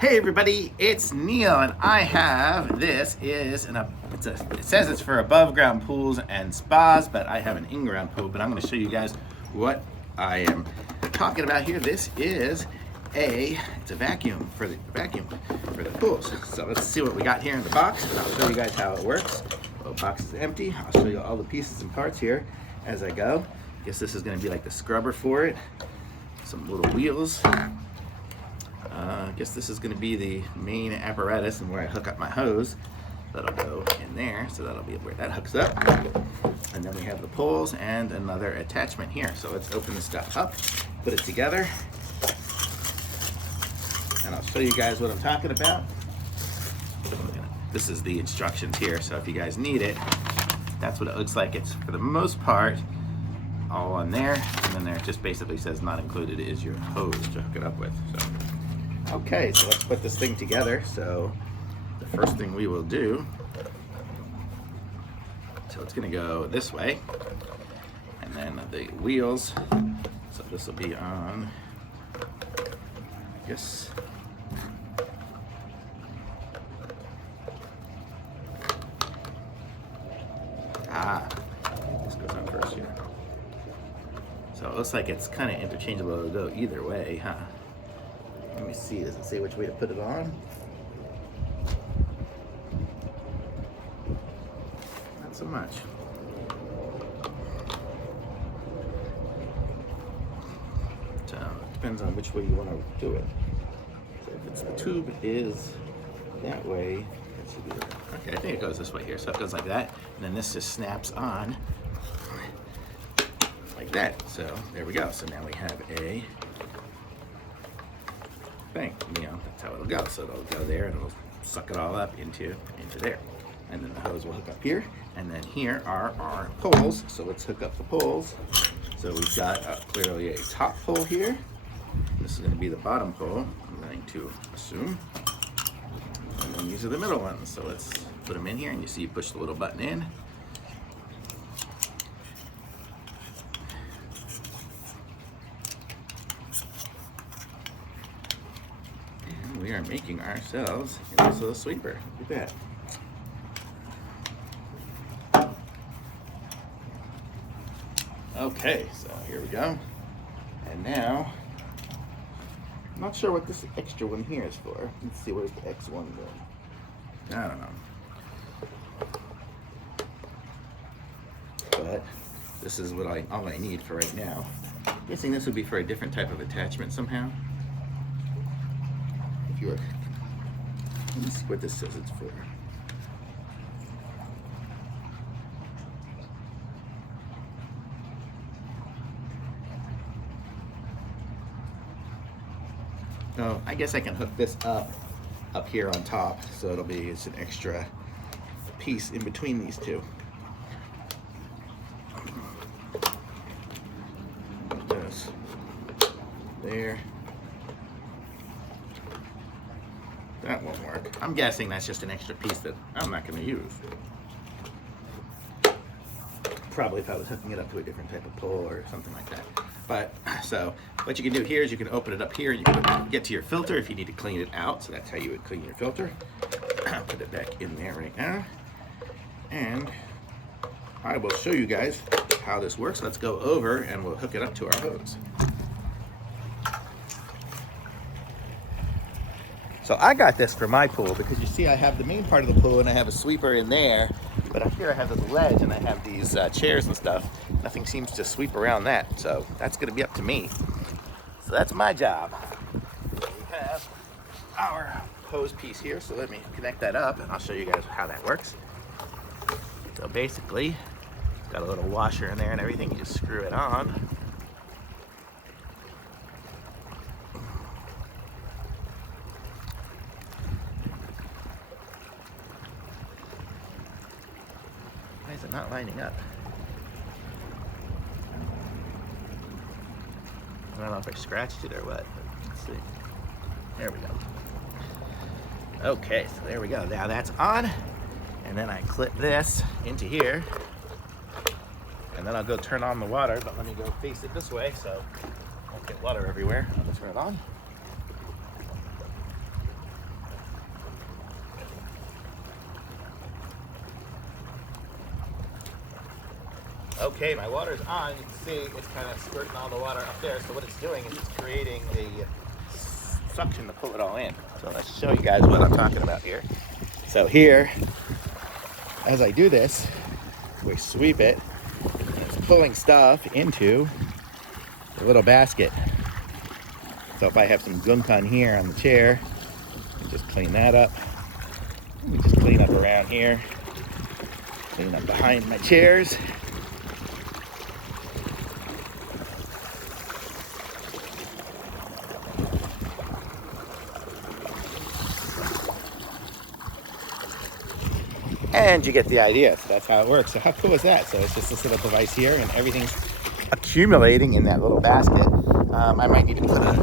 Hey everybody, it's Neil, and I have this is it says it's for above ground pools and spas, but I have an in-ground pool. But I'm going to show you guys what I am talking about here. This is it's a vacuum for the pools. So let's see what we got here in the box, and I'll show you guys how it works. Well, the box is empty. I'll show you all the pieces and parts here as I go. I guess this is going to be like the scrubber for it. Some little wheels. I guess this is going to be the main apparatus and where I hook up my hose. That'll go in there, so that'll be where that hooks up. And then we have the poles and another attachment here. So let's open this stuff up, put it together, and I'll show you guys what I'm talking about. This is the instructions here, so if you guys need it, that's what it looks like. It's, for the most part, all on there, and then there it just basically says not included is your hose to hook it up with. So. Okay, so let's put this thing together. So the first thing we will do, so it's going to go this way, and then the wheels, so this will be on, I guess, this goes on first here. So it looks like it's kind of interchangeable to go either way, huh? Let me see, does it say which way to put it on? Not so much. So it depends on which way you want to do it. So if it's the tube is that way, it should be there. Okay, I think it goes this way here. So it goes like that, and then this just snaps on like that. So there we go. So now we have a thing, that's how it'll go. So it'll go there and it'll suck it all up into there. And then the hose will hook up here. And then here are our poles. So let's hook up the poles. So we've got clearly a top pole here. This is going to be the bottom pole, I'm going to assume. And then these are the middle ones. So let's put them in here, and you see you push the little button in. We are making ourselves into this little sweeper. Look at that. Okay, so here we go. And now, I'm not sure what this extra one here is for. Let's see, where's the X1 going? I don't know. But this is what all I need for right now. I'm guessing this would be for a different type of attachment somehow. Let me see what this says it's for. Oh, I guess I can hook this up here on top, so it's an extra piece in between these two. This there. That won't work. I'm guessing that's just an extra piece that I'm not going to use. Probably if I was hooking it up to a different type of pole or something like that. But, so, what you can do here is you can open it up here and you can get to your filter if you need to clean it out. So that's how you would clean your filter. Put it back in there right now. And I will show you guys how this works. Let's go over and we'll hook it up to our hose. So I got this for my pool because you see I have the main part of the pool and I have a sweeper in there, but up here I have this ledge and I have these chairs and stuff. Nothing seems to sweep around that, so that's going to be up to me. So that's my job. We have our hose piece here, so let me connect that up and I'll show you guys how that works. So basically, it's got a little washer in there and everything. You just screw it on. Why is it not lining up? I don't know if I scratched it or what. Let's see. There we go. Okay, so there we go. Now that's on. And then I clip this into here. And then I'll go turn on the water, but let me go face it this way so I won't get water everywhere. I'll just turn it on. Okay, my water's on. You can see it's kind of squirting all the water up there. So what it's doing is it's creating the suction to pull it all in. So let's show you guys what I'm talking about here. So here, as I do this, we sweep it, and it's pulling stuff into the little basket. So if I have some gunk on here on the chair, just clean that up. We just clean up around here, clean up behind my chairs. And you get the idea. So that's how it works. So how cool is that? So it's just this little device here, and everything's accumulating in that little basket. I might need to put a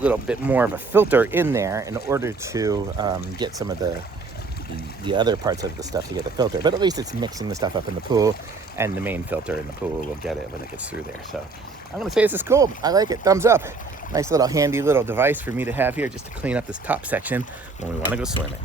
little bit more of a filter in there in order to get some of the other parts of the stuff to get the filter. But at least it's mixing the stuff up in the pool, and the main filter in the pool will get it when it gets through there. So I'm gonna say this is cool. I like it. Thumbs up. Nice little handy little device for me to have here just to clean up this top section when we want to go swimming.